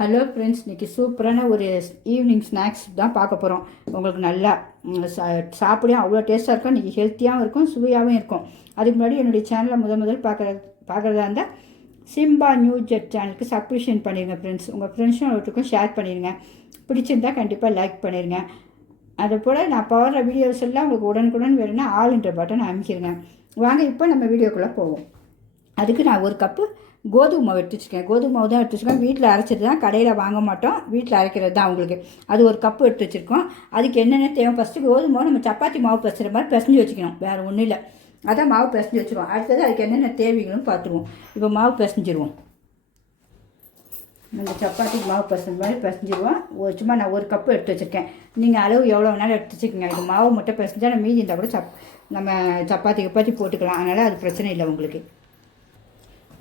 Hello friends, இன்றைக்கி சூப்பரான ஒரு ஈவினிங் ஸ்நாக்ஸ் தான் பார்க்க போகிறோம். உங்களுக்கு நல்லா சாப்பிடையும் அவ்வளோ டேஸ்ட்டாக இருக்கும். இன்றைக்கி ஹெல்த்தியாகவும் இருக்கும், சுவையாகவும் இருக்கும். அதுக்கு முன்னாடி என்னுடைய சேனலை முதல் பார்க்குறதா இருந்தால் சிம்பா நியூ ஜெட் சேனலுக்கு சப்ஸ்கிரிப்ஷன் பண்ணிடுங்க ஃப்ரெண்ட்ஸ். உங்கள் ஃப்ரெண்ட்ஸும் அவற்றுக்கும் ஷேர் பண்ணிடுங்க. பிடிச்சிருந்தால் கண்டிப்பாக லைக் பண்ணிடுங்க. அது போல் நான் போடுற வீடியோஸ் எல்லாம் உங்களுக்கு உடனுக்குடன் வேணும்னா ஆளுன்ற பட்டன் அமைக்கிருங்க. வாங்க இப்போ நம்ம வீடியோக்குள்ளே போவோம். அதுக்கு நான் ஒரு கப்பு கோதுமை மாவு எடுத்து வச்சுருக்கேன். கோதுமை மாவு தான் எடுத்து வச்சுருக்கேன். வீட்டில் அரைச்சது தான், கடையில் வாங்க மாட்டோம். வீட்டில் அரைக்கிறது தான் உங்களுக்கு. அது ஒரு கப்பு எடுத்து வச்சுருக்கோம். அதுக்கு என்னென்ன தேவை, ஃபஸ்ட்டு கோதுமை மாவு நம்ம சப்பாத்தி மாவு பிசைகிற மாதிரி பிசைஞ்சு வச்சுக்கணும். வேறு ஒன்றும் இல்லை, அதான் மாவு பிசைஞ்சு வச்சுருவோம். அடுத்தது அதுக்கு என்னென்ன தேவைகளும் பார்த்துருவோம். இப்போ மாவு பிசைஞ்சிருவோம். நம்ம சப்பாத்திக்கு மாவு பிசைஞ்ச மாதிரி பிசைஞ்சிருவோம். சும்மா நான் ஒரு கப்பு எடுத்து வச்சுருக்கேன். நீங்கள் அளவு எவ்வளோ வேணாலும் எடுத்து வச்சுக்கோங்க. இது மாவு மட்டும் பிசைஞ்சால் நம்ம மீதி இருந்தால் கூட நம்ம சப்பாத்தி போட்டுக்கலாம். அதனால் அது பிரச்சனை இல்லை உங்களுக்கு.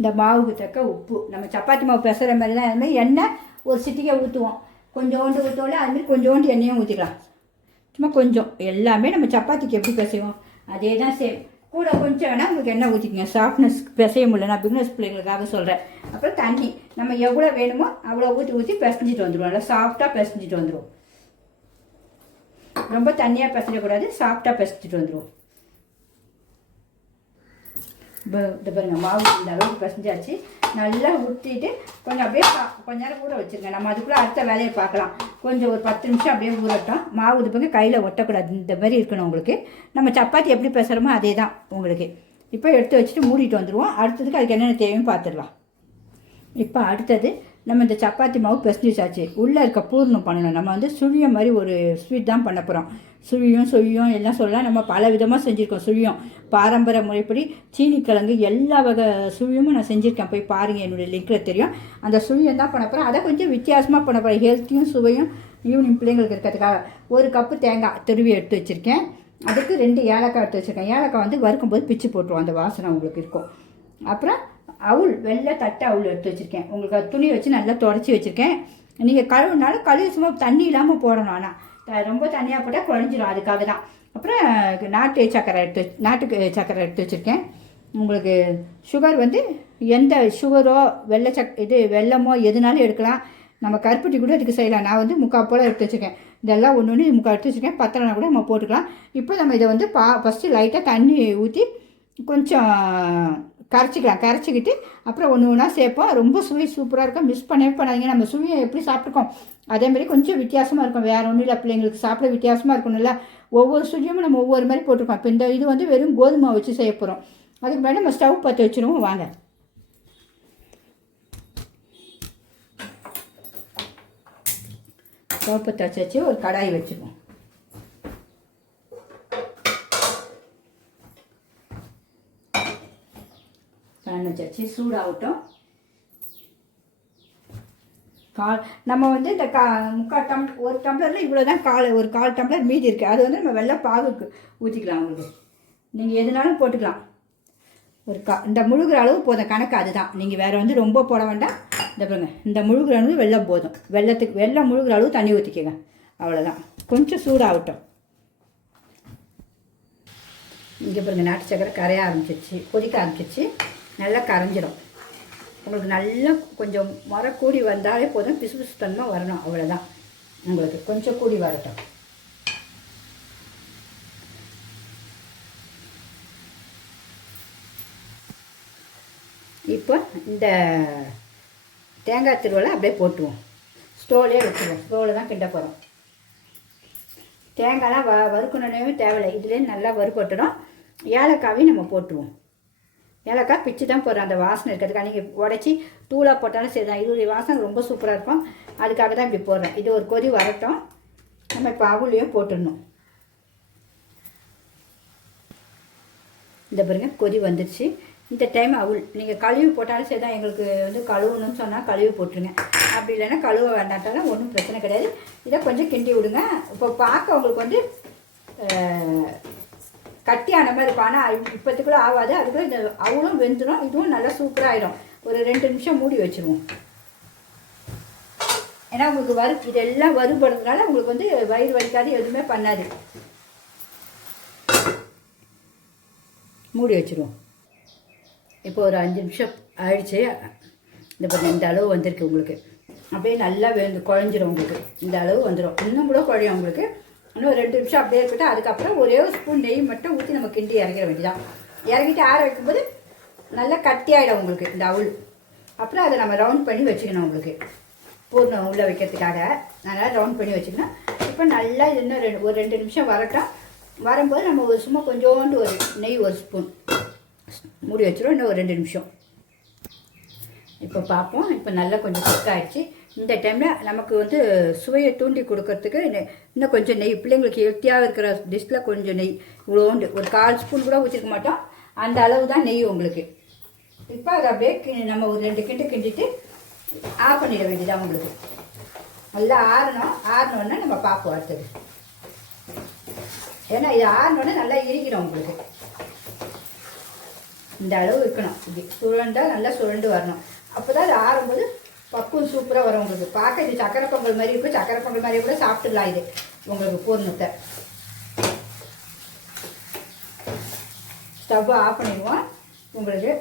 இந்த மாவுக்கு தக்க உப்பு, நம்ம சப்பாத்தி மாவு பிசைகிற மாதிரி தான். அதுமாதிரி எண்ணெய் ஒரு சிட்டிக்கை ஊற்றுவோம். கொஞ்சோண்டு ஊற்றுவோம்ல, அதுமாதிரி கொஞ்சோண்டு எண்ணெயும் ஊற்றிக்கலாம். சும்மா கொஞ்சம். எல்லாமே நம்ம சப்பாத்திக்கு எப்படி பிசைவோம் அதே தான் சேம். கூட கொஞ்சம் வேணால் உங்களுக்கு எண்ணெய் ஊற்றிக்கங்க. சாஃப்ட்னஸ் பிசைய முடியல, நான் பிக்னஸ் பிள்ளைங்களுக்காக சொல்கிறேன். அப்புறம் தண்ணி நம்ம எவ்வளோ வேணுமோ அவ்வளோ ஊற்றி பிசைஞ்சிட்டு வந்துடுவோம். நல்லா சாஃப்டாக பிசைஞ்சிட்டு வந்துடுவோம். ரொம்ப தண்ணியாக பிசையக்கூடாது, சாஃப்டாக பிசைஞ்சிட்டு வந்துடுவோம். இது பாருங்கள், மாவு இந்த அளவுக்கு பிசைஞ்சாச்சு. நல்லா ஊற்றிட்டு கொஞ்சம் அப்படியே கொஞ்ச நேரம் ஊற வச்சுருங்க. நம்ம அதுக்குள்ளே அடுத்த வேலையை பார்க்கலாம். கொஞ்சம் ஒரு 10 நிமிஷம் அப்படியே ஊறட்டும். மாவு இது பக்கம் கையில் ஒட்டக்கூடாது, இந்த மாதிரி இருக்கணும் உங்களுக்கு. நம்ம சப்பாத்தி எப்படி பிசைறோமோ அதே தான் உங்களுக்கு. இப்போ எடுத்து வச்சுட்டு மூடிட்டு வந்துடுவோம். அடுத்ததுக்கு அதுக்கு என்னென்ன தேவையும் பார்த்துடலாம். இப்போ அடுத்தது நம்ம இந்த சப்பாத்தி மாவு பிசைஞ்சு வச்சாச்சு. உள்ளே இருக்க பூர்ணம் பண்ணணும். நம்ம வந்து சுழியம் மாதிரி ஒரு ஸ்வீட் தான் பண்ண போகிறோம். சுழியம் எல்லாம் சொல்லலாம். நம்ம பல விதமாக செஞ்சுருக்கோம். சுழியம் பாரம்பரிய முறைப்படி சீனிக்கிழங்கு எல்லா வகை சுழியமும் நான் செஞ்சுருக்கேன். போய் பாருங்கள், என்னுடைய லிங்கில் தெரியும். அந்த சுழியம் தான் பண்ண போகிறேன். அதை கொஞ்சம் வித்தியாசமாக பண்ண போகிறேன். ஹெல்த்தியும் சுவையும் ஈவினிங் பிள்ளைங்களுக்கு இருக்கிறதுக்காக ஒரு கப்பு தேங்காய் துருவி எடுத்து வச்சுருக்கேன். அதுக்கு 2 ஏலக்காய் எடுத்து வச்சுருக்கேன். ஏலக்காய் வந்து வறுக்கும்போது பிச்சு போட்டுருவோம், அந்த வாசனை உங்களுக்கு இருக்கும். அப்புறம் அவுள், வெள்ளை தட்டை அவுள் எடுத்து வச்சுருக்கேன். உங்களுக்கு துணி வச்சு நல்லா தொடச்சி வச்சுருக்கேன். நீங்கள் கழுவுனாலும் கழுவி சும்மா தண்ணி இல்லாமல் போடணும். ஆனால் ரொம்ப தண்ணியாக போட்டால் குழஞ்சிடும், அதுக்காக தான். அப்புறம் நாட்டு சக்கரை எடுத்து வச்சுருக்கேன். உங்களுக்கு சுகர் வந்து எந்த சுகரோ வெல்லமோ எதுனாலும் எடுக்கலாம். நம்ம கருப்பட்டி கூட இதுக்கு செய்யலாம். நான் வந்து 3/4 போல் எடுத்து வச்சுருக்கேன். இதெல்லாம் ஒன்று 3/4 எடுத்து வச்சுருக்கேன். பத்தலைனா கூட நம்ம போட்டுக்கலாம். இப்போ நம்ம இதை வந்து ஃபஸ்ட்டு லைட்டாக தண்ணி ஊற்றி கொஞ்சம் கரைச்சிக்கிட்டு அப்புறம் ஒன்று ஒன்றா சேர்ப்போம். ரொம்ப சுவை சூப்பராக இருக்கும். மிஸ் பண்ணவே பண்ணாதீங்க. நம்ம சுவையை எப்படி சாப்பிட்ருக்கோம் அதேமாதிரி கொஞ்சம் வித்தியாசமாக இருக்கும். வேறு ஒன்றும் இல்லை, பிள்ளைங்களுக்கு சாப்பிட வித்தியாசமாக இருக்கணும்ல. ஒவ்வொரு சுழியமும் நம்ம ஒவ்வொரு மாதிரி போட்டிருக்கோம். இப்போ இந்த இது வந்து வெறும் கோதுமை வச்சு செய்ய போகிறோம். அதுக்கு முன்னாடி நம்ம ஸ்டவ் பற்ற வச்சுருவோம். வாங்க, ஸ்டவ் பற்ற வச்சு ஒரு கடாய் வச்சுருவோம். வச்சாச்சு, சூடாகட்டும். நம்ம வந்து இந்த 3/4 டம்ளர், ஒரு டம்ளரில் இவ்வளோ தான், ஒரு 1/4 டம்ளர் மீதி இருக்குது. அது வந்து நம்ம வெள்ளை பாகுக்கு ஊற்றிக்கலாம். உங்களுக்கு நீங்கள் எதுனாலும் போட்டுக்கலாம். இந்த முழுகிற அளவு போதும், கணக்கு அதுதான். நீங்கள் வேறு வந்து ரொம்ப போட வேண்டாம். இந்த பாருங்க, இந்த முழுகிற அளவு வெள்ளம் போதும். வெள்ளம் முழுகிற அளவு தண்ணி ஊற்றிக்கங்க, அவ்வளோதான். கொஞ்சம் சூடாகட்டும். இங்கே பாருங்க, நாட்டு சக்கரை கரைய ஆரம்பிச்சிருச்சு, கொதிக்க ஆரம்பிச்சிருச்சு. நல்லா கரைஞ்சிடும். உங்களுக்கு நல்லா கொஞ்சம் முறை கூடி வந்தாலே போதும். பிசு தன்மை வரணும், அவ்வளோதான். உங்களுக்கு கொஞ்சம் கூடி வரட்டும். இப்போ இந்த தேங்காய் திருவலை அப்படியே போட்டுருவோம். ஸ்டோவ்லேயே வச்சுருவோம். ஸ்டோவில் தான் கிண்ட போகிறோம். தேங்காய்லாம் வறுக்கணுன்னே தேவையில்லை. இதுலேயே நல்லா வறுபட்டுடும். ஏலக்காவையும் நம்ம போட்டுருவோம். ஏலக்காய் பிச்சு தான் போடுறோம், அந்த வாசனை இருக்கிறதுக்காக. நீங்கள் உடச்சி தூளாக போட்டாலும் சரி தான். இதோடைய வாசனை ரொம்ப சூப்பராக இருக்கும். அதுக்காக தான் இப்படி போடுறேன். இது ஒரு கொதி வரட்டும். நம்ம இப்போ அவுளையும் போட்டுடணும். இந்த பாருங்க, கொதி வந்துடுச்சு. இந்த டைம் அவுள் நீங்கள் கழுவி போட்டாலும் சரி தான். எங்களுக்கு வந்து கழுவணும்னு சொன்னால் கழுவி போட்டுருங்க. அப்படி இல்லைன்னா கழுவ வேண்டாட்டாலும் ஒன்றும் பிரச்சனை கிடையாது. இதை கொஞ்சம் கிண்டி விடுங்க. இப்போ பார்க்க உங்களுக்கு வந்து கட்டியான மாதிரி இருக்கும். ஆனால் இப்போத்துக்குள்ளே ஆகாது. அதுக்குள்ளே இந்த அவளும் வெந்துடும். இதுவும் நல்லா சூப்பராகிடும். ஒரு 2 நிமிஷம் மூடி வச்சுருவோம். ஏன்னா உங்களுக்கு இதெல்லாம் வறுபடுறதுனால உங்களுக்கு வந்து வயிறு வலிக்காது, எதுவுமே பண்ணாது. மூடி வச்சுருவோம். இப்போ ஒரு 5 நிமிஷம் ஆயிடுச்சு. இந்த அளவு வந்திருக்கு உங்களுக்கு. அப்படியே நல்லா குழஞ்சிரும் உங்களுக்கு. இந்த அளவு வந்துடும். இன்னும் கூட குழையும் உங்களுக்கு. இன்னும் 2 நிமிஷம் அப்படியே இருக்கட்டும். அதுக்கப்புறம் ஒரே ஒரு ஸ்பூன் நெய் மட்டும் ஊற்றி நம்ம கிண்டி இறக்கிற வேண்டியதான். இறக்கிட்டு ஆற வைக்கும்போது நல்லா கட்டியாயிடும் உங்களுக்கு இந்த அவுள். அப்புறம் அதை நம்ம ரவுண்ட் பண்ணி வச்சுக்கணும் உங்களுக்கு, பூர்ணம் உள்ளே வைக்கிறதுக்காக. அதனால் ரவுண்ட் பண்ணி வச்சுக்கணும். இப்போ நல்லா இது இன்னும் ஒரு 2 நிமிஷம் வரட்டும். வரும்போது நம்ம ஒரு சும்மா கொஞ்சோண்டு ஒரு நெய் ஒரு ஸ்பூன் மூடி வச்சிடும். இன்னும் ஒரு 2 நிமிஷம். இப்போ பார்ப்போம். இப்போ நல்லா கொஞ்சம் குக் ஆகிடுச்சு. இந்த டைமில் நமக்கு சுவையை தூண்டி கொடுக்கறதுக்கு இன்னும் கொஞ்சம் நெய், பிள்ளைங்களுக்கு ஹெல்த்தியாக இருக்கிற டிஷ்ஷில் கொஞ்சம் நெய் இவ்வளோண்டு ஒரு 1/4 ஸ்பூன் கூட ஊற்றிருக்க மாட்டோம். அந்த அளவு தான் நெய் உங்களுக்கு. இப்போ அதை அப்படியே நம்ம ஒரு 2 கிண்டிட்டு ஆஃப் பண்ணிட வேண்டியதான் உங்களுக்கு. நல்லா ஆறணுன்னா நம்ம பார்ப்போம் அடுத்தது. ஏன்னா இது ஆறினோடனே நல்லா இறுக்கிடும் உங்களுக்கு. இந்த அளவு இருக்கணும். இப்படி சுழண்டால் நல்லா சுழண்டு வரணும். அப்போ தான் அது ஆறும்போது பக்குவம் சூப்பராக வரும் உங்களுக்கு. பார்க்க இது சக்கரை பொங்கல் மாதிரி இருக்கும். சக்கரை பொங்கல் மாதிரி கூட சாப்பிட்டுடலாம் இது உங்களுக்கு பூர்ணத்தை. ஸ்டவ்வை ஆஃப் பண்ணிடுவோம் உங்களுக்கு.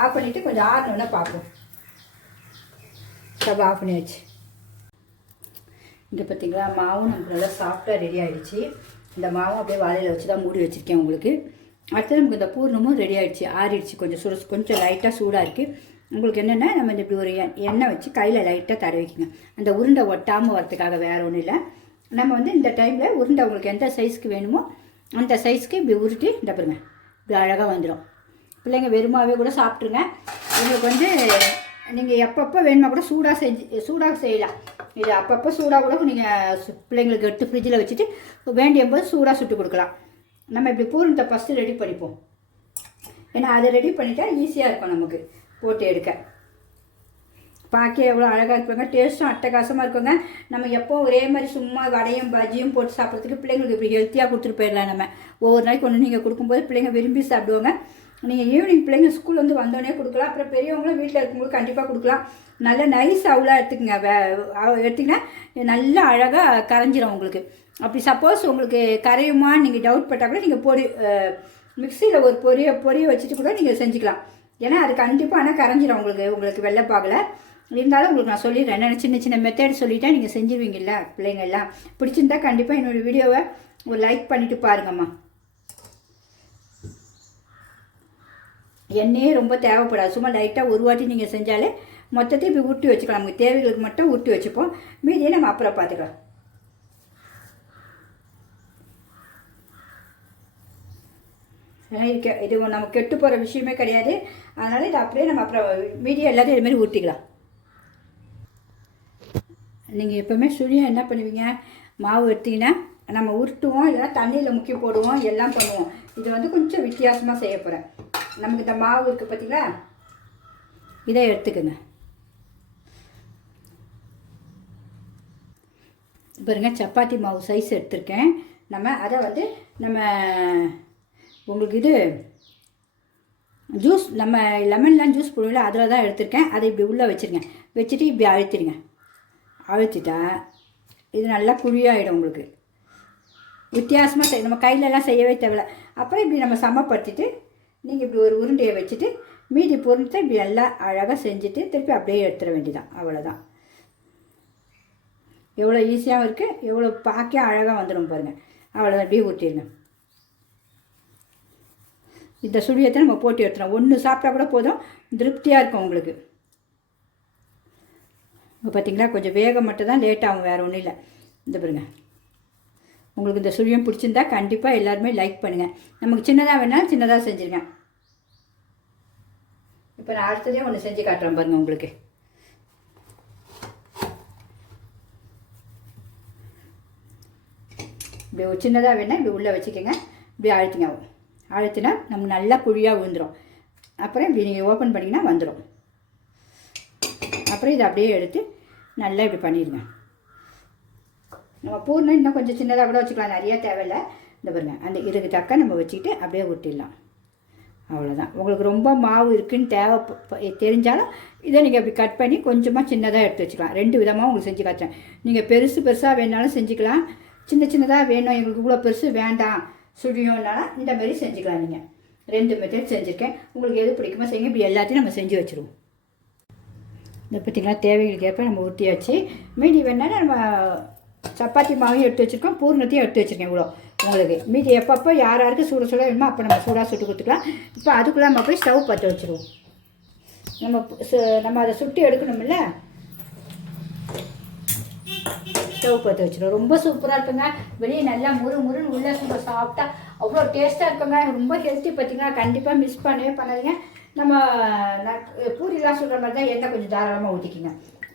ஆஃப் பண்ணிவிட்டு கொஞ்சம் ஆறணுன்னா பார்ப்போம். ஸ்டவ் ஆஃப் பண்ணி வச்சு இங்கே பார்த்தீங்களா, மாவும் நமக்கு நல்லா சாஃப்டாக ரெடி ஆகிடுச்சு. இந்த மாவும் அப்படியே வாழையில் வச்சு தான் மூடி வச்சுருக்கேன் உங்களுக்கு. அடுத்து நமக்கு இந்த பூர்ணமும் ரெடி ஆகிடுச்சு, ஆறிடுச்சு. கொஞ்சம் லைட்டாக சூடாக இருக்குது. உங்களுக்கு என்னென்னா நம்ம இப்படி ஒரு எண்ணெய் வச்சு கையில் லைட்டாக தடவிக்குங்க. அந்த உருண்டை ஒட்டாமல் வரத்துக்காக வேறு ஒன்றும் இல்லை. நம்ம இந்த டைமில் உருண்டை உங்களுக்கு எந்த சைஸ்க்கு வேணுமோ அந்த சைஸ்க்கு இப்படி உருட்டி இந்த பாருங்க இப்படி அழகாக வந்துடும். பிள்ளைங்க வெறுமாவே கூட சாப்பிட்ருங்க. உங்களுக்கு நீங்கள் எப்பப்போ வேணுமா கூட சூடாக செய்யலாம். இது அப்பப்போ சூடாக கூட நீங்கள் பிள்ளைங்களுக்கு எடுத்து ஃப்ரிட்ஜில் வச்சுட்டு வேண்டிய போது சூடாக சுட்டு கொடுக்கலாம். நம்ம இப்படி பூரணத்தை ஃபஸ்ட்டு ரெடி பண்ணிப்போம். ஏன்னா அதை ரெடி பண்ணிட்டா ஈஸியாக இருக்கும் நமக்கு போட்டு எடுக்க. பார்க்க எவ்வளோ அழகாக இருக்குங்க, டேஸ்ட்டும் அட்டகாசமாக இருக்குங்க. நம்ம எப்போ ஒரே மாதிரி சும்மா வடையும் பஜ்ஜியும் போட்டு சாப்பிட்றதுக்கு பிள்ளைங்களுக்கு இப்படி ஹெல்த்தியாக கொடுத்துட்டு போயிடலாம். நம்ம ஒவ்வொரு நாளைக்கு ஒன்று நீங்கள் கொடுக்கும்போது பிள்ளைங்க விரும்பி சாப்பிடுவாங்க. நீங்கள் ஈவினிங் பிள்ளைங்க ஸ்கூல்லேருந்து வந்தோடனே கொடுக்கலாம். அப்புறம் பெரியவங்களும் வீட்டில் இருக்கும்போது கண்டிப்பாக கொடுக்கலாம். நல்ல நைஸ் அவ்வளோ எடுத்துக்கங்க. எடுத்திங்கன்னா நல்லா அழகாக கரைஞ்சிரும் உங்களுக்கு. அப்படி சப்போஸ் உங்களுக்கு கரையுமான்னு நீங்கள் டவுட் பட்டால் கூட நீங்கள் மிக்சியில் ஒரு பொரியை வச்சுட்டு கூட நீங்கள் செஞ்சுக்கலாம். ஏன்னா அது கண்டிப்பாக ஆனால் கரைஞ்சிரும் உங்களுக்கு வெள்ளைப்பாகில். இருந்தாலும் உங்களுக்கு நான் சொல்லிடுறேன். என்னென்ன சின்ன சின்ன மெத்தட் சொல்லிவிட்டா நீங்கள் செஞ்சுருவீங்கல்ல. பிள்ளைங்க எல்லாம் பிடிச்சிருந்தா கண்டிப்பாக என்னோடய வீடியோவை ஒரு லைக் பண்ணிவிட்டு பாருங்கம்மா. எண்ணெயே ரொம்ப தேவைப்படாது. சும்மா லைட்டாக ஒரு வாட்டி நீங்கள் செஞ்சாலே மொத்தத்தையும் இப்படி ஊட்டி வச்சுக்கலாம். நமக்கு தேவைகளுக்கு மட்டும் ஊட்டி வச்சுப்போம். மீதியை நம்ம அப்புறம் பார்த்துக்கலாம். இது நம்ம கெட்டு போகிற விஷயமே கிடையாது. அதனால் இதை அப்படியே நம்ம அப்புறம் மீடியா எல்லாத்தையும் இதுமாரி ஊற்றிக்கலாம். நீங்கள் எப்போவுமே சுழியம் என்ன பண்ணுவீங்க, மாவு எடுத்திங்கன்னா நம்ம உருட்டுவோம், இல்லைன்னா தண்ணியில் முக்கி போடுவோம், எல்லாம் பண்ணுவோம். இது கொஞ்சம் வித்தியாசமாக செய்ய போகிறேன். நமக்கு இந்த மாவு இருக்குது பார்த்தீங்களா, இதை எடுத்துக்குங்க. பாருங்க சப்பாத்தி மாவு சைஸ் எடுத்திருக்கேன். நம்ம அதை நம்ம உங்களுக்கு ஜூஸ் நம்ம லெமன்லாம் ஜூஸ் போடுவோம்ல அதில் தான் எடுத்திருக்கேன். அதை இப்படி உள்ளே வச்சுருங்க. வச்சுட்டு இப்படி அழுத்திடுங்க. அழுத்திட்டா இது நல்லா குழியாகிடும் உங்களுக்கு. வித்தியாசமாக நம்ம கையிலலாம் செய்யவே தேவையில்ல. அப்புறம் இப்படி நம்ம சமப்படுத்திட்டு நீங்கள் இப்படி ஒரு உருண்டையை வச்சுட்டு மீதி பொருளத்தை இப்படி நல்லா அழகாக செஞ்சுட்டு திருப்பி அப்படியே எடுத்துட வேண்டியதான். அவ்வளோதான். எவ்வளோ ஈஸியாகவும் இருக்குது, எவ்வளோ பார்க்க அழகாக வந்துடும் பாருங்கள். அவ்வளோதான். அப்படியே ஊற்றிடுங்க. இந்த சுழியத்தை நம்ம போட்டு எடுத்துடும். ஒன்று சாப்பிட்டா கூட போதும், திருப்தியாக இருக்கும் உங்களுக்கு. இப்போ பார்த்தீங்களா கொஞ்சம் வேகம் மட்டும் தான் லேட் ஆகும், வேறு ஒன்றும் இல்லை. இந்த பாருங்க. உங்களுக்கு இந்த சுழியம் பிடிச்சிருந்தா கண்டிப்பாக எல்லாருமே லைக் பண்ணுங்கள். நமக்கு சின்னதாக வேணாலும் சின்னதாக செஞ்சுருங்க. இப்போ நான் அடுத்ததையும் ஒன்று செஞ்சு காட்டுறேன் பாருங்கள் உங்களுக்கு. இப்படி ஒரு சின்னதாக வேணால் இப்படி உள்ளே வச்சுக்கோங்க. இப்படி அழுத்திங்க. அழுத்தினா நம்ம நல்லா குழியாக விழுந்துடும். அப்புறம் இப்படி நீங்கள் ஓப்பன் பண்ணிங்கன்னா வந்துடும். அப்புறம் இதை அப்படியே எடுத்து நல்லா இப்படி பண்ணிடுங்க. நம்ம பூர்ணம் இன்னும் கொஞ்சம் சின்னதாக கூட வச்சுக்கலாம், நிறையா தேவையில்லை. இந்த பாருங்க அந்த இதுக்கு தக்க நம்ம வச்சுக்கிட்டு அப்படியே ஊற்றிடலாம். அவ்வளோதான். உங்களுக்கு ரொம்ப மாவு இருக்குதுன்னு தெரிஞ்சாலும் இதை நீங்கள் அப்படி கட் பண்ணி கொஞ்சமாக சின்னதாக எடுத்து வச்சுக்கலாம். 2 விதமாக உங்களுக்கு செஞ்சு காட்டுறேன். நீங்கள் பெருசாக வேணாலும் செஞ்சுக்கலாம். சின்னதாக வேணும் எங்களுக்கு இவ்வளோ பெருசு வேண்டாம் சுழியோன்னாலும் இந்த மாதிரி செஞ்சுக்கலாம். நீங்கள் 2 மெத்தட் செஞ்சுருக்கேன். உங்களுக்கு எது பிடிக்குமோ செய்யுங்க. இப்படி எல்லாத்தையும் நம்ம செஞ்சு வச்சுருவோம். இதை பார்த்திங்கன்னா தேவைகளுக்கு ஏற்ப நம்ம ஊற்றியாச்சு. மீதி வேணாலும் நம்ம சப்பாத்தி மாவையும் எடுத்து வச்சுருக்கோம், பூர்ணத்தையும் எடுத்து வச்சுருக்கேன். இவ்வளோ உங்களுக்கு மீதி எப்பப்போ யாருக்கு சுட சுட வேணுமோ அப்போ நம்ம சூடாக சுட்டு கொடுத்துக்கலாம். இப்போ அதுக்குள்ளே நம்ம போய் ஸ்டவ் பற்ற வச்சுருவோம். நம்ம அதை சுட்டு எடுக்கணும்ல, ஸ்டவ் பற்ற வச்சுருவோம். ரொம்ப சூப்பராக இருக்குங்க. வெளியே நல்லா முருன்னு உள்ளே சூப்பர் சாப்பிட்டா அவ்வளோ டேஸ்ட்டாக இருக்குங்க. ரொம்ப ஹெல்த்தி பார்த்திங்கன்னா. கண்டிப்பாக மிஸ் பண்ணவே பண்ணாதீங்க. நம்ம பூரிலாம் சுடுற மாதிரி தான் எண்ணெய் கொஞ்சம் தாராளமாக ஊற்றிக்கிங்க.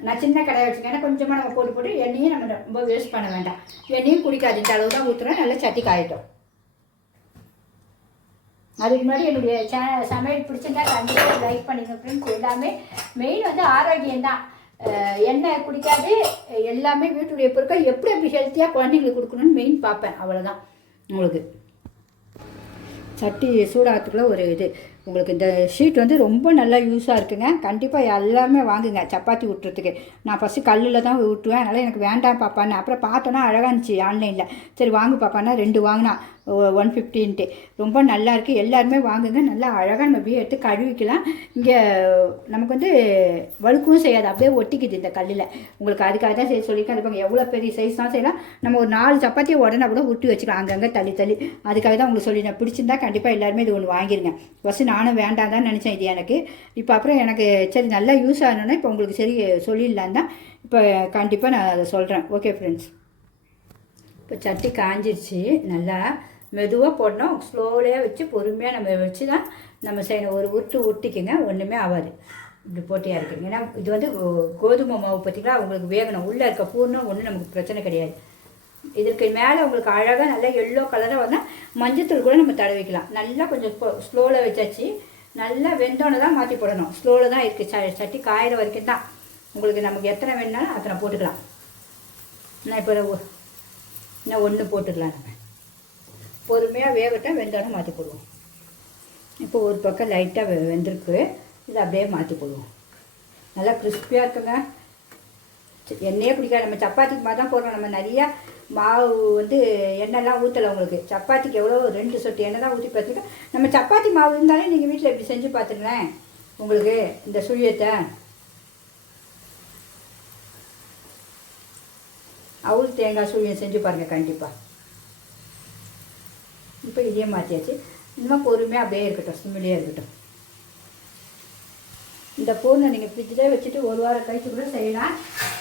நான் சின்ன கடையை வச்சுக்கேன். ஏன்னா கொஞ்சமாக நம்ம போட்டு எண்ணெயும் நம்ம ரொம்ப வேஸ்ட் பண்ண வேண்டாம். எண்ணெயும் குடிக்காது, இந்த அளவு தான் ஊற்றுறேன். நல்லா சட்டி காயட்டும். அதுக்கு முன்னாடி என்னுடைய சமையல் பிடிச்சிருந்தா கண்டிப்பாக லைக் பண்ணிங்க ஃப்ரெண்ட்ஸ். எல்லாமே மெயின் வந்து ஆரோக்கியம்தான். எண்ணெய் குடிக்காது, எல்லாமே வீட்டுடைய பொருட்கள் எப்படி ஹெல்த்தியாக குழந்தைங்களுக்கு கொடுக்கணும்னு மெயின் பார்ப்பேன். அவ்வளோதான். உங்களுக்கு சட்டி சூடாகிறதுக்குள்ள ஒரு இது உங்களுக்கு இந்த ஷீட் வந்து ரொம்ப நல்லா யூஸாக இருக்குங்க. கண்டிப்பாக எல்லாமே வாங்குங்க சப்பாத்தி ஊட்டுறதுக்கு. நான் ஃபஸ்ட்டு கல்லில் தான் ஊட்டுவேன், அதனால் எனக்கு வேண்டாம் பாப்பான்னு. அப்புறம் பார்த்தோன்னா அழகாக இருந்துச்சு ஆன்லைனில். சரி வாங்கு பாப்பான்னா 2 வாங்கினா 150ன்ட்டு. ரொம்ப நல்லாயிருக்கு, எல்லாருமே வாங்குங்க. நல்லா அழகாக நம்ம அப்படியே எடுத்து கழுவிக்கலாம். இங்கே நமக்கு வந்து வழுக்கவும் செய்யாது, அப்படியே ஒட்டிக்குது இந்த கல்லில். உங்களுக்கு அதுக்காக தான் சரி சொல்லியிருக்கேன். அது எவ்வளோ பெரிய சைஸ் தான் செய்யலாம். நம்ம ஒரு 4 சப்பாத்தியை உடனே கூட ஊட்டி வச்சுக்கலாம், அங்கங்கே தள்ளி தள்ளி. அதுக்காக தான் உங்களுக்கு சொல்லி நான் பிடிச்சிருந்தா கண்டிப்பாக எல்லாருமே இது ஒன்று வாங்கிடுங்க. ஃபஸ்ட்டு நானும் வேண்டாம் தான் நினச்சேன் இது எனக்கு. இப்போ அப்புறம் எனக்கு சரி நல்லா யூஸ் ஆகணுன்னா இப்போ உங்களுக்கு சரி சொல்லிடலான் தான் இப்போ கண்டிப்பாக நான் அதை சொல்கிறேன். ஓகே ஃப்ரெண்ட்ஸ், இப்போ சட்டி காஞ்சிருச்சு. நல்லா மெதுவாக போடணும், ஸ்லோவிலே வச்சு பொறுமையாக நம்ம வச்சு தான் நம்ம செய்யணும். ஒரு ஊட்டிக்குங்க, ஒன்றுமே ஆகாது. இப்படி போட்டியாக இருக்குங்க. ஏன்னா இது வந்து கோதுமை மாவு பார்த்திங்களா, உங்களுக்கு வேகணும். உள்ளே இருக்க பூர்ணம் ஒன்றும் நமக்கு பிரச்சனை கிடையாது. இதற்கு மேலே உங்களுக்கு அழகாக நல்லா எல்லோ கலராக வந்தால் மஞ்சத்தூள் கூட நம்ம தடவிக்கலாம். நல்லா கொஞ்சம் ஸ்லோவில் வச்சாச்சு. நல்லா வெந்தோன்னு தான் மாற்றி போடணும். ஸ்லோவில் தான் இருக்குது. சட்டி காயிற வரைக்கும் தான். உங்களுக்கு நமக்கு எத்தனை வேணுனாலும் அத்தனை போட்டுக்கலாம். நான் இப்போ இன்னும் 1 போட்டுக்கலாம். நம்ம பொறுமையாக வேகட்டும், வெந்தோன்னு மாற்றி போடுவோம். இப்போ ஒரு பக்கம் லைட்டாக வெந்திருக்கு, இதை அப்படியே மாற்றி போடுவோம். நல்லா கிறிஸ்பியாக இருக்குங்க. எண்ணெயே பிடிக்காது. நம்ம சப்பாத்திக்கு மாதிரி தான் போடுறோம். நம்ம நிறையா மாவு வந்து எண்ணெய்லாம் ஊற்றலை. உங்களுக்கு சப்பாத்திக்கு எவ்வளோ 2 சொட்டு எண்ணெய் தான் ஊற்றி பார்த்துருக்கேன். நம்ம சப்பாத்தி மாவு இருந்தாலே நீங்கள் வீட்டில் இப்படி செஞ்சு பார்த்துங்களேன். உங்களுக்கு இந்த சுழியத்தை அவுள் தேங்காய் சுழியம் செஞ்சு பாருங்கள் கண்டிப்பாக. இப்போ இதே மாற்றியாச்சு. இன்னும் பொறுமையாக அப்படியே இருக்கட்டும், சிம்மிலே இருக்கட்டும். இந்த பூனை நீங்கள் ஃப்ரிட்ஜிலே வச்சுட்டு 1 வாரம் கழிச்சு கூட செய்யலாம்,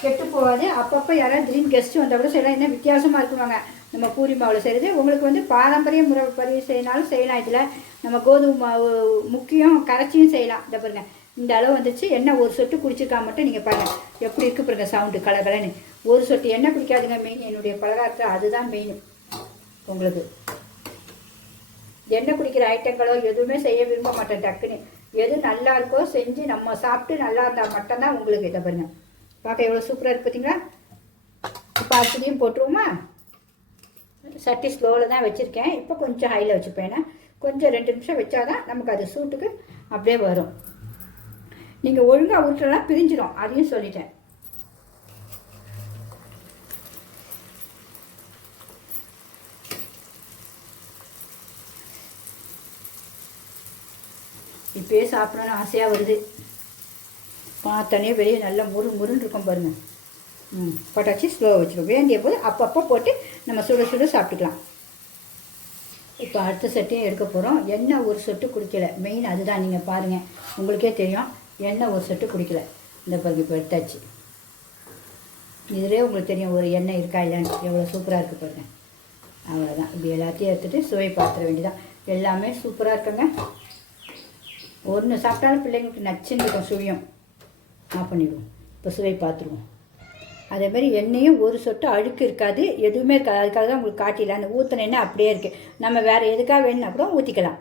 கெட்டு போகாது. அப்பப்போ யாராவது திடீர்னு கெஸ்ட்டு வந்தால் கூட செய்யலாம். இன்னும் வித்தியாசமாக இருக்குவாங்க நம்ம பூரி மாவில் செய்கிறது. உங்களுக்கு வந்து பாரம்பரிய முறைப்படி செய்யனாலும் செய்யலாம். இதில் நம்ம கோதுமை மாவு முக்கியம், கரைச்சியும் செய்யலாம். இதை பாருங்கள், இந்த அளவு வந்துச்சு. எண்ணெய் ஒரு சொட்டு குடிச்சிருக்கா மட்டும் நீங்கள் பாருங்கள் எப்படி இருக்குது பாருங்க. சவுண்டு கலகலன்னு. ஒரு சொட்டு எண்ணெய் குடிக்காதுங்க மெயின். என்னுடைய பலகாரத்தில் அதுதான் மெயின். உங்களுக்கு எண்ணெய் குடிக்கிற ஐட்டங்களோ எதுவுமே செய்ய விரும்ப மாட்டேன். டக்குன்னு எது நல்லா இருக்கோ செஞ்சு நம்ம சாப்பிட்டு நல்லா இருந்தால் மட்டும்தான் உங்களுக்கு. இதை பாருங்க, பார்க்க எவ்வளோ சூப்பராக இருக்குது பார்த்தீங்களா. இப்போ அடுத்ததையும் போட்டுருவோமா. சட்டி ஸ்லோவில் தான் வச்சுருக்கேன். இப்போ கொஞ்சம் ஹையில் வச்சுப்பேன். ஏன்னா கொஞ்சம் 2 நிமிஷம் வச்சாதான் நமக்கு அது சூட்டுக்கு அப்படியே வரும். நீங்கள் ஒழுங்காக ஊற்றலாம், பிரிஞ்சிடும். அதையும் சொல்லிட்டேன். இப்போயே சாப்பிடணுன்னு ஆசையாக வருது. பார்த்தோன்னே வெளியே நல்லா முருன்னு இருக்கும் பாருங்கள். போட்டாச்சு. ஸ்லோவாக வச்சுருவோம். வேண்டிய போது அப்பப்போ போட்டு நம்ம சுட சுட சாப்பிட்டுக்கலாம். இப்போ அடுத்த சட்டையும் எடுக்க போகிறோம். எண்ணெய் ஒரு சொட்டு குடிக்கலை. மெயின் அதுதான். நீங்கள் பாருங்கள், உங்களுக்கே தெரியும். எண்ணெய் ஒரு சொட்டு குடிக்கலை. இந்த பகுதி இப்போ எடுத்தாச்சு. இதிலே உங்களுக்கு தெரியும் ஒரு எண்ணெய் இருக்கா இல்லைன்னு. எவ்வளோ சூப்பராக இருக்குது பாருங்கள். அவ்வளோதான். இப்படி எல்லாத்தையும் எடுத்துகிட்டு சுவை பார்த்துட வேண்டியதான். எல்லாமே சூப்பராக இருக்குங்க. ஒன்று சாப்பிட்டாலும் பிள்ளைங்களுக்கு நச்சுன்னு இருக்கும். சுழியம் ஆஃப் பண்ணிடுவோம். இப்போ சுவை பார்த்துருவோம். அதேமாதிரி எண்ணெயும் ஒரு சொட்டு அழுக்கு இருக்காது, எதுவுமே இருக்காது. அதுக்காக தான் உங்களுக்கு காட்டில அந்த ஊற்றின எண்ணெய் அப்படியே இருக்குது. நம்ம வேறு எதுக்காக வேணும்னா கூட ஊற்றிக்கலாம்.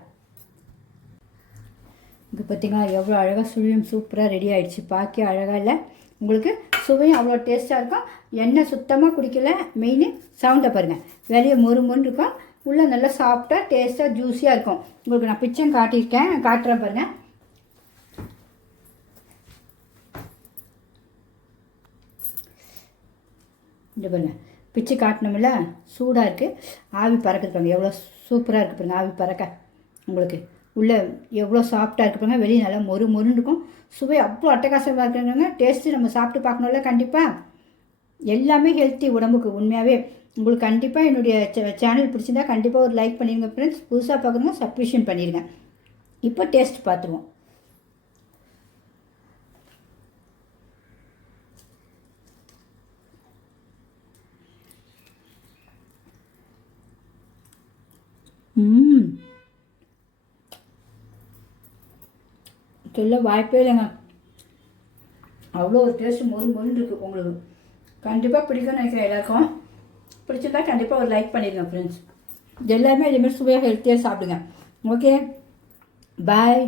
இங்கே பார்த்திங்களா எவ்வளோ அழகாக சுழியம் சூப்பராக ரெடி ஆகிடுச்சு. பார்க்க அழகாக இல்லை உங்களுக்கு. சுவையும் அவ்வளோ டேஸ்ட்டாக இருக்கும். எண்ணெய் சுத்தமாக குடிக்கல. மெயின் சவுண்டை பாருங்கள். வெளியே மொறுன்னு இருக்கும், உள்ளே நல்லா சாஃப்டாக டேஸ்ட்டாக ஜூஸியாக இருக்கும். உங்களுக்கு நான் பிச்சம் காட்டியிருக்கேன், காட்டுறேன் பாருங்கள். இந்த பாருங்கள், பிச்சு காட்டணும்ல, சூடாக இருக்குது. ஆவி பறக்குது பாருங்கள், எவ்வளோ சூப்பராக இருக்குது பாருங்கள். ஆவி பறக்க உங்களுக்கு உள்ளே எவ்வளோ சாஃப்டாக இருக்குப்பாங்க, வெளியே நல்லா மொறு மொறுன்னு இருக்கும். சுவை அவ்வளோ அட்டகாசமாக இருக்குங்க. டேஸ்ட்டு நம்ம சாப்பிட்டு பார்க்கணும்ல கண்டிப்பாக. எல்லாமே ஹெல்த்தி உடம்புக்கு. உண்மையாகவே உங்களுக்கு கண்டிப்பாக என்னுடைய சேனல் பிடிச்சிருந்தா கண்டிப்பாக ஒரு லைக் பண்ணிடுங்க ஃப்ரெண்ட்ஸ். புதுசாக பார்க்குறவங்க சப்ஸ்கிரிப்ஷன் பண்ணிடுங்க. இப்போ டேஸ்ட் பார்த்துருவோம். சொல்ல வாய்ப்பே இல்லைங்க. அவ்வளோ ஒரு டேஸ்ட்டு மொறு மொறுன்னு இருக்குது. உங்களுக்கு கண்டிப்பாக பிடிக்கும்னு நினைக்கிறேன். எல்லாருக்கும் பிடிச்சிருந்தா கண்டிப்பாக ஒரு லைக் பண்ணிடுங்க ஃப்ரெண்ட்ஸ். எல்லாருமே இதேமாதிரி சுவையாக ஹெல்த்தியாக சாப்பிடுங்க. ஓகே, பாய்.